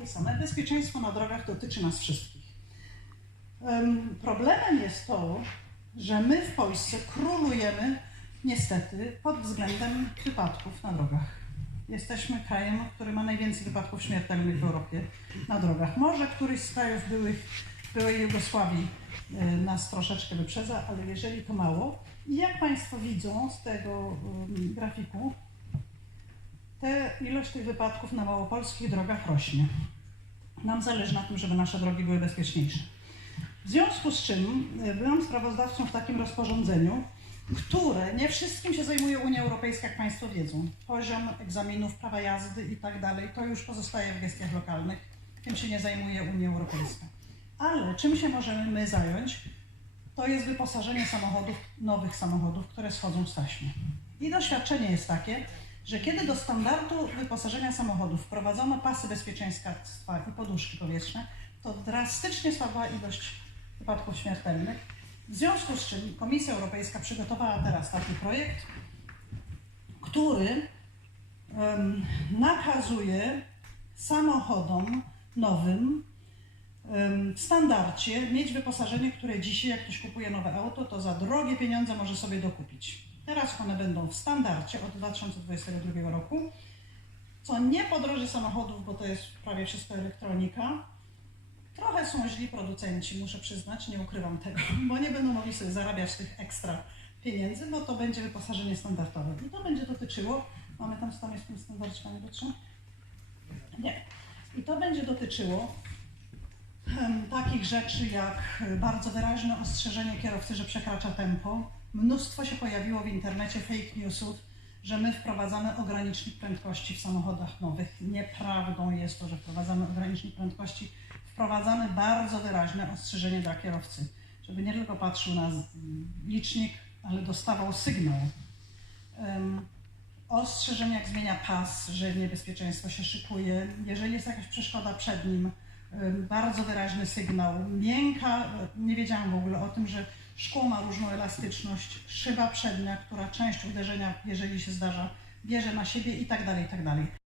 takie same. Bezpieczeństwo na drogach dotyczy nas wszystkich. Em, Problemem jest to, że my w Polsce królujemy niestety pod względem wypadków na drogach. Jesteśmy krajem, który ma najwięcej wypadków śmiertelnych w Europie na drogach. Może któryś z krajów byłych, byłej Jugosławii e, nas troszeczkę wyprzedza, ale jeżeli to mało. I jak Państwo widzą z tego grafiku, te ilość tych wypadków na małopolskich drogach rośnie. Nam zależy na tym, żeby nasze drogi były bezpieczniejsze. W związku z czym e, byłam sprawozdawcą w takim rozporządzeniu, które nie wszystkim się zajmuje Unia Europejska, jak Państwo wiedzą. Poziom egzaminów, prawa jazdy i tak dalej, to już pozostaje w gestiach lokalnych. Tym się nie zajmuje Unia Europejska. Ale czym się możemy my zająć, to jest wyposażenie samochodów, nowych samochodów, które schodzą z taśmy. I doświadczenie jest takie, że kiedy do standardu wyposażenia samochodów wprowadzono pasy bezpieczeństwa i poduszki powietrzne, to drastycznie spadła ilość wypadków śmiertelnych. W związku z czym Komisja Europejska przygotowała teraz taki projekt, który em, nakazuje samochodom nowym em, w standardzie mieć wyposażenie, które dzisiaj, jak ktoś kupuje nowe auto, to za drogie pieniądze może sobie dokupić. Teraz one będą w standardzie od 2022 roku, co nie podroży samochodów, bo to jest prawie wszystko elektronika. Trochę są źli producenci, muszę przyznać, nie ukrywam tego, bo nie będą mogli sobie zarabiać tych ekstra pieniędzy, bo to będzie wyposażenie standardowe. I to będzie dotyczyło, mamy tam, tam jest w tym standardzie, Panie Piotrze? Nie. I to będzie dotyczyło em, takich rzeczy jak bardzo wyraźne ostrzeżenie kierowcy, że przekracza tempo. Mnóstwo się pojawiło w internecie fake newsów, że my wprowadzamy ogranicznik prędkości w samochodach nowych. Nieprawdą jest to, że wprowadzamy ogranicznik prędkości. Wprowadzamy bardzo wyraźne ostrzeżenie dla kierowcy, żeby nie tylko patrzył na licznik, ale dostawał sygnał. Em, ostrzeżenie, jak zmienia pas, że niebezpieczeństwo się szykuje. Jeżeli jest jakaś przeszkoda przed nim, bardzo wyraźny sygnał. Miękka, nie wiedziałam w ogóle o tym, że szkło ma różną elastyczność, szyba przednia, która część uderzenia, jeżeli się zdarza, bierze na siebie i tak dalej, i tak dalej.